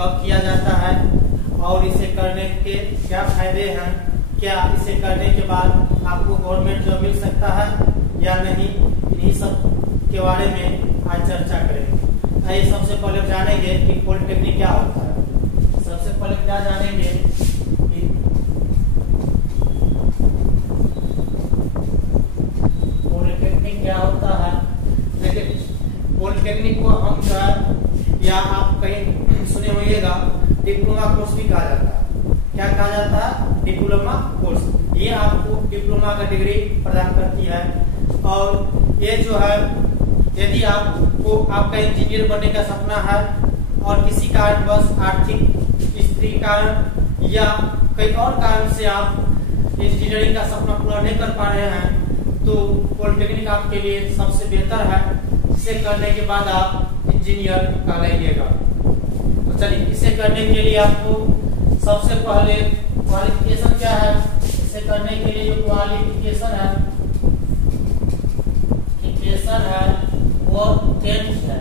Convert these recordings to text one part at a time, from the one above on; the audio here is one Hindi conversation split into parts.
कब किया जाता है और इसे करने के क्या फायदे हैं, क्या इसे करने के बाद आपको गवर्नमेंट जॉब मिल सकता है या नहीं, इन्हीं सब के बारे में आज चर्चा करेंगे। आइए सबसे पहले जानेंगे कि पॉलिटेक्निक क्या होता है। सबसे पहले क्या जानेंगे कि पॉलिटेक्निक क्या होता है। देखिए पॉलिटेक्निक को हम जो है या आप कहीं सुने होइएगा डिप्लोमा कोर्स भी कहा जाता है। क्या कहा जाता है? Diploma course. ये आपको डिप्लोमा का डिग्री प्रदान करती है और ये जो है यदि आपको आपका इंजीनियर बनने का सपना है और किसी कारणवश आर्थिक स्थिति कारण या कई और कारण से आप इंजीनियरिंग का सपना पूरा नहीं कर पा रहे हैं तो पॉलिटेक्निक आपके लिए सबसे बेहतर है। इसे करने के बाद आप इंजीनियर कहलाइएगा। तो चलिए इसे करने के लिए आपको सबसे पहले क्वालिफिकेशन क्या है। इसे करने के लिए जो क्वालिफिकेशन है वो 10th है।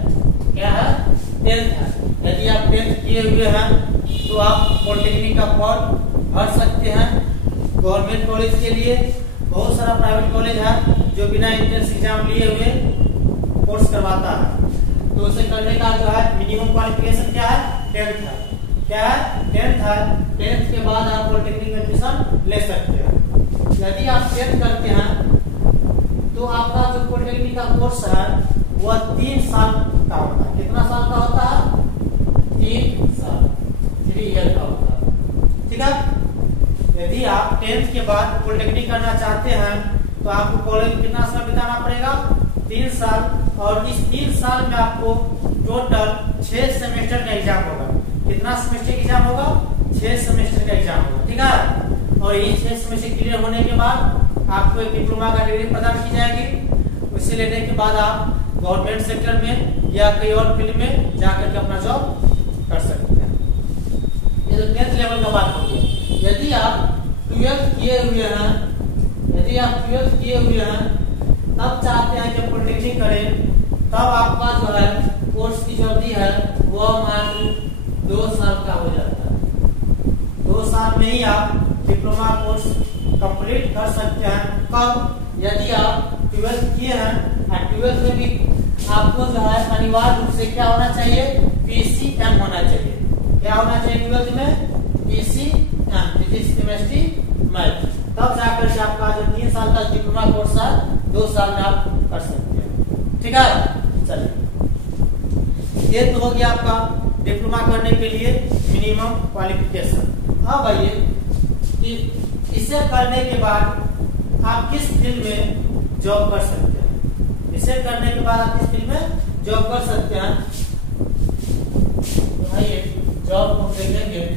क्या है? 10th है। यदि आप 10th किए हुए हैं तो आप पॉलिटेक्निक का फॉर्म भर सकते हैं। गवर्नमेंट कॉलेज के लिए बहुत सारा प्राइवेट कॉलेज है जो बिना एंट्रेंस एग्जाम लिए हुए कोर्स करवाता है। तो उसे करने का जो है मिनिमम क्वालिफिकेशन क्या है? 10th है। क्या है? 10th है। 10th के बाद आप पॉलिटेक्निक में एडमिशन ले सकते हैं। यदि आप 10th करते हैं तो आपका जो पॉलिटेक्निक का कोर्स है वह 3 साल का होता है। कितना साल का होता है? 3 साल, 3 ईयर का होता है। ठीक है। यदि आप 10th के बाद पॉलिटेक्निक करना चाहते हैं तो आपको कॉलेज में कितना समय बिताना पड़ेगा? 3 साल। और इस 3 साल में आपको टोटल 6 सेमेस्टर का एग्जाम होगा। कितना सेमेस्टर का एग्जाम होगा? 6 सेमेस्टर का एग्जाम होगा। ठीक है। और ये 6 सेमेस्टर क्लियर होने के बाद आपको एक डिप्लोमा का डिग्री प्रदान की जाएगी। उसे लेने के बाद आप गवर्नमेंट सेक्टर में या कई और फील्ड में जाकर के अपना जॉब कर सकते हैं। ये तो 10th लेवल का बात हो गया। यदि आप 12th किए हुए हैं तब चाहते हैं कि पॉलिटेक्निक करें, तब आपका जो है कोर्स की जो अवधि है वो मात्र 2 साल का हो जाता है। 2 साल में ही आप डिप्लोमा कोर्स कंप्लीट कर सकते हैं। कब? यदि आप 12th किए हैं और 12th में भी आपको जो है अनिवार्य रूप से क्या होना चाहिए? PCM होना चाहिए। क्या होना चाहिए 12th में? PCM, physics chemistry math. तब जाकर के आपका जो 3 साल का डिप्लोमा कोर्स है 2 साल में आप कर सकते हैं। ठीक है। चलिए ये तो हो गया आपका डिप्लोमा करने के लिए मिनिमम क्वालिफिकेशन। अब आइए कि इसे करने के बाद आप किस फील्ड में जॉब कर सकते हैं। इसे करने के बाद आप किस फील्ड में जॉब कर सकते हैं। तो आइए जॉब को देखेंगे।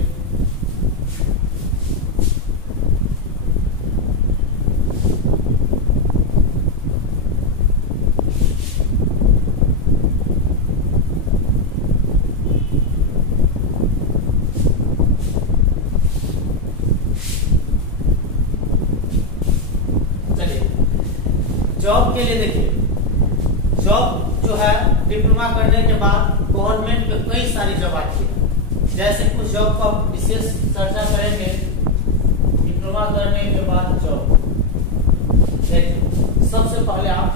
जॉब के लिए देखिए जॉब जो है डिप्लोमा करने के बाद गवर्नमेंट में कई सारी जॉब आती है। जैसे कुछ जॉब को विशेष चर्चा करेंगे। डिप्लोमा करने के बाद जॉब देखिए सबसे पहले आप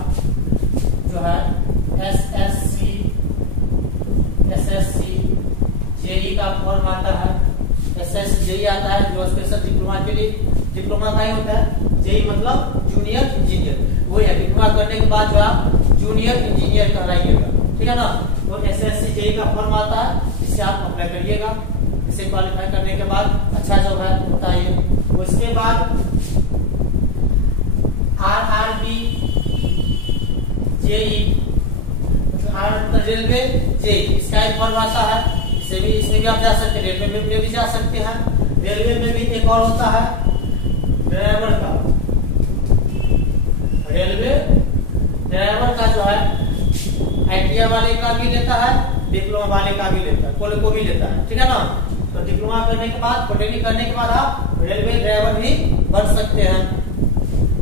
जो है SSC, SSC, JEE का फॉर्म आता है। SSC JEE आता है जो स्पेशल डिप्लोमा के लिए डिप्लोमा का ही होता है। JEE मतलब जूनियर इंजीनियर, वो है डिप्लोमा करने के बाद जो आप जूनियर इंजीनियर कहलाइएगा। ठीक है ना। तो SSC JEE का फॉर्म आता है, इससे आप अप्लाई करिएगा। इसे क्वालिफाई करने के बाद अच्छा जॉब है बताइए। उसके बाद RRB JEE, रेलवे JEE, इसका एक फॉर्म आता है। इसमें भी आप जा सकते हैं। रेलवे में भी जा सकते हैं। रेलवे में भी एक और होता है ड्राइवर का। रेलवे ड्राइवर का जो है ITI वाले का भी लेता है, डिप्लोमा वाले का भी लेता है, को भी लेता है। ठीक है ना। तो डिप्लोमा करने के बाद पॉलिटेक्निक करने के बाद आप रेलवे ड्राइवर भी बन सकते हैं।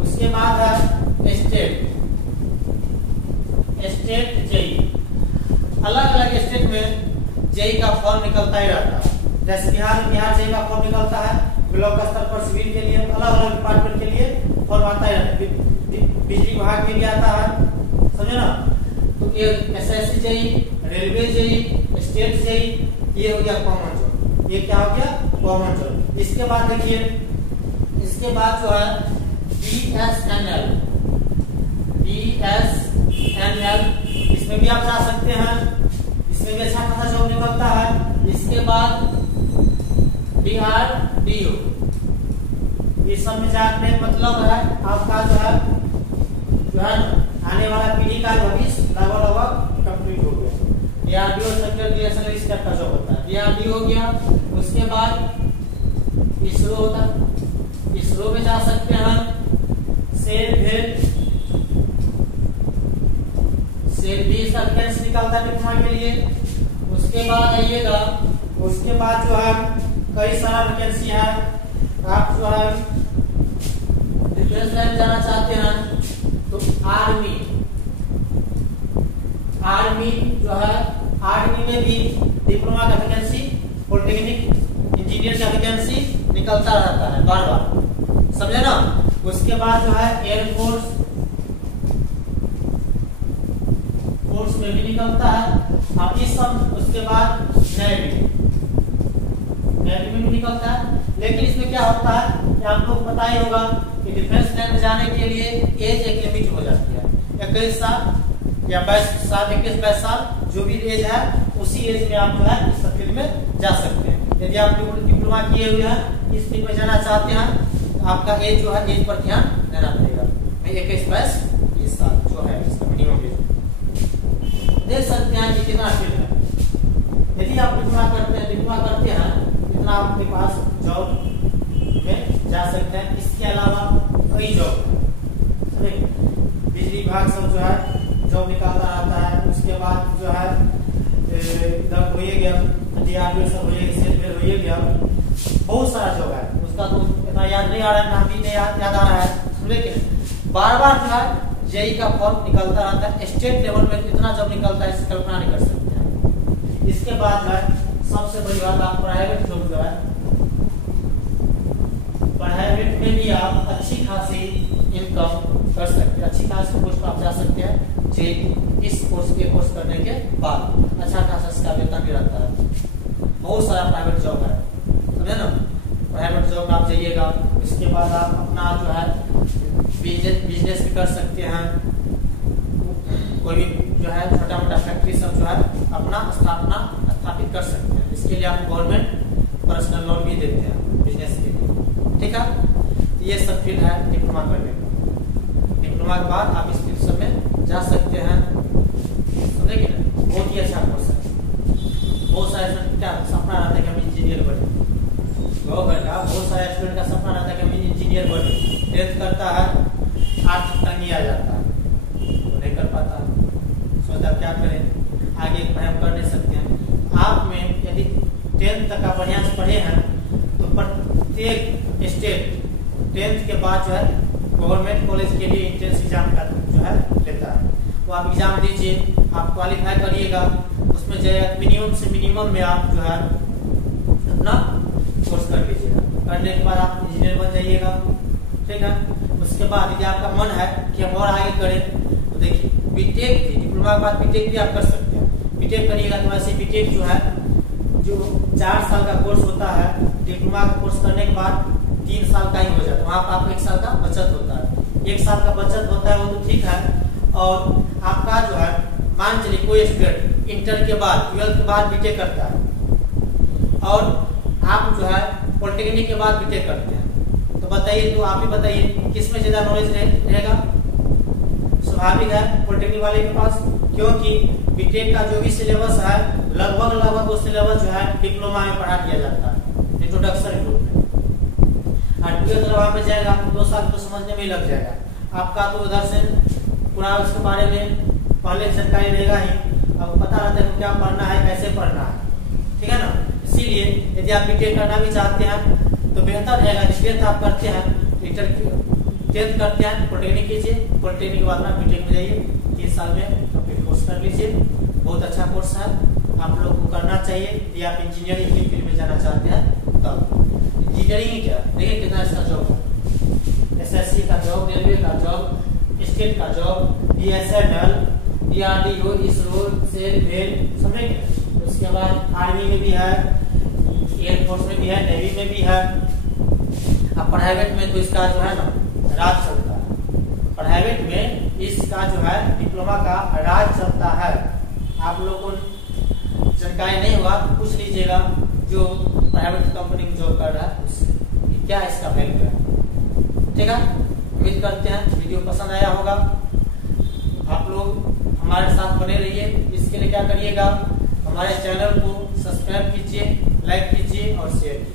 उसके बाद है स्टेट JEE। अलग अलग स्टेट में जेई का फॉर्म निकलता ही रहता है। जैसे बिहार जेई का फॉर्म निकलता है, ब्लॉक स्तर पर सिविल के लिए अलग अलग डिपार्टमेंट के लिए फॉर्म आता है, बिजली विभाग के लिए आता है, समझे ना। तो ये SSC JE, railway JE, state JE, ये हो गया कॉमन जॉब। ये क्या हो गया? Common job. इसके बाद देखिए, इसके बाद जो है बीएसएनएल, इसमें भी आप जा सकते हैं, इसमें भी अच्छा खासा जॉब निकलता है। इसके बाद DRDO, ये सब में जाने मतलब है आपका जो है आने वाला पीढ़ी का भविष्य लगभग कंप्लीट हो गया। DRDO सेंट्रल डिफेंस स्टाफ का जॉब होता है, DRDO हो गया। उसके बाद इसरो होता है, इसरो में जा सकते हैं। सेल भी इसका वैकेंसी निकलता है डिप्लोमा के लिए। उसके बाद आइएगा, उसके बाद जो है कई सारा वैकेंसी है। आप जो है डिफेंस लाइन जाना चाहते हैं तो आर्मी जो है, आर्मी में भी डिप्लोमा का वैकेंसी, पॉलिटेक्निक इंजीनियर का वैकेंसी निकलता रहता है बार बार, समझे ना। उसके बाद जो है एयरफोर्स में भी निकलता है। अब इस सब, उसके बाद नेवी में भी निकलता है। लेकिन इसमें क्या होता है कि आप लोग पता ही होगा कि डिफेंस लाइन में जाने के लिए एज एक लिमिट हो जाती है, 21 साल या 22 साल, जो भी एज है उसी एज में आप जो है इस फील्ड में जा सकते हैं। यदि आप डिप्लोमा किए हुए हैं, इस फील्ड में जाना चाहते हैं, तो आपका एज जो है, एज पर ध्यान देना पड़ेगा। 21-22 साल जो है इसका मिनिमम एज। देख सकते हैं कि कितना फील्ड है। यदि आप डिप्लोमा करते हैं इतना आपके पास जॉब में जा सकते हैं। इसके अलावा कई जॉब, बिजली विभाग सब जो है जॉब निकालता रहता है। उसके बाद जो है इधर हो गया, DRDO सब हो गया, बहुत सारा जॉब है। उसका तो इतना याद नहीं आ रहा है, नाम भी नहीं याद आ रहा है, लेकिन बार बार जो है जेई का फॉर्म निकलता रहता है। स्टेट लेवल में इतना जॉब निकलता है, इसकी कल्पना नहीं कर सकते हैं। इसके बाद है सबसे बड़ी बात, आप प्राइवेट जॉब जो है, प्राइवेट में भी आप अच्छी खासी इनकम कर सकते हैं, अच्छी खासी पोस्ट पर आप जा सकते हैं। इस कोर्स करने के बाद अच्छा खासा इसका वेतन भी रहता है। बहुत सारा प्राइवेट जॉब है, समझे ना। प्राइवेट जॉब आप जाइएगा, इसके बाद आप अपना जो है बिजनेस भी कर सकते हैं। कोई भी जो है छोटा मोटा फैक्ट्री सब जो है अपना स्थापित कर सकते हैं। इसके लिए आप गवर्नमेंट पर्सनल लोन भी देते हैं बिजनेस के लिए, ठीक है। ये सब फील्ड है डिप्लोमा करने का। डिप्लोमा के बाद आप इस फील्ड सब में जा सकते हैं, समझे कि नहीं। बहुत ही अच्छा कोर्स है। बहुत सारे क्या सपना रहता है कि हम इंजीनियर बने, बहुत सारे स्टूडेंट का सपना रहता है कि हम इंजीनियर बने। 10th करता है, आर्थिक तंगी आ जाता है, तो नहीं कर पाता, सोचता क्या करें, आगे हम कर नहीं सकते हैं। आप में यदि 10th तक आप बढ़िया से पढ़े हैं तो प्रत्येक स्टेट 10th के बाद जो है गवर्नमेंट कॉलेज के लिए एंट्रेंस एग्जाम का जो है लेता है। वो आप एग्जाम दीजिए, आप क्वालिफाई करिएगा, उसमें जो है मिनिमम से मिनिमम में आप जो है अपना कोर्स कर लीजिएगा। करने के बाद आप इंजीनियर बन जाइएगा, ठीक है। उसके बाद यदि आपका मन है कि हम और आगे करें, तो देखिए बीटेक, डिप्लोमा के बाद बीटेक भी आप कर सकते हैं। बीटेक करिएगा तो वैसे बीटेक जो है, जो 4 साल का कोर्स होता है, डिप्लोमा का कोर्स करने के बाद 3 साल का ही हो जाता है। वहाँ पर आपको 1 साल का बचत होता है। 1 साल का बचत होता है, वो तो ठीक है। और आपका जो है, मान चलिए कोई स्टूडेंट इंटर के बाद, 12th के बाद बीटेक करता है, और आप जो है पॉलिटेक्निक के बाद बीटेक करते हैं, तो बताइए, तो आप ही बताइए किसमें ज्यादा नॉलेज रहेगा। स्वाभाविक है पॉलिटेक्निक वाले के पास, क्योंकि बीटेक का जो भी सिलेबस है लगभग वो सिलेबस जो है डिप्लोमा में पढ़ा दिया जाता है, इंट्रोडक्शन ग्रुप में। और 12th वहाँ पे जाएगा, आपको 2 साल तो समझने में ही लग जाएगा। आपका तो उधर से पूरा उसके बारे में पहले जानकारी रहेगा ही, अब पता रहता है क्या पढ़ना है, कैसे पढ़ना है, ठीक है ना। इसीलिए यदि आप बीटेक करना भी चाहते हैं तो बेहतर रहेगा। 10th आप करते हैं, 10th करते हैं, पॉलिटेक्निक कीजिए, पॉलिटेक्निक के बाद में बीटेक में जाइए, 3 साल में कंप्लीट कोर्स कर लीजिए। बहुत अच्छा कोर्स है, आप लोग को करना चाहिए यदि आप इंजीनियरिंग की फील्ड में जाना चाहते हैं तब। इंजीनियरिंग क्या देखिए कितना इसका जॉब है, एसएससी का जॉब, रेलवे का जॉब, स्टेट का job, BSNL, DRDO, ISRO, SAIL, rail, समझेंगे। उसके बाद आर्मी में भी है, एयरफोर्स में भी है, नेवी में भी है। अब प्राइवेट में तो इसका जो है ना राज चलता है, प्राइवेट में इसका जो है डिप्लोमा का राज चलता है। आप लोग को जानकारी नहीं होगा तो पूछ लीजिएगा जो प्राइवेट कंपनी में जॉब कर रहा है उससे कि क्या इसका वैल्यू है। ठीक है, उम्मीद करते हैं वीडियो पसंद आया होगा। आप लोग हमारे साथ बने रहिए। इसके लिए क्या करिएगा, हमारे चैनल को सब्सक्राइब कीजिए, लाइक कीजिए और शेयर कीजिए।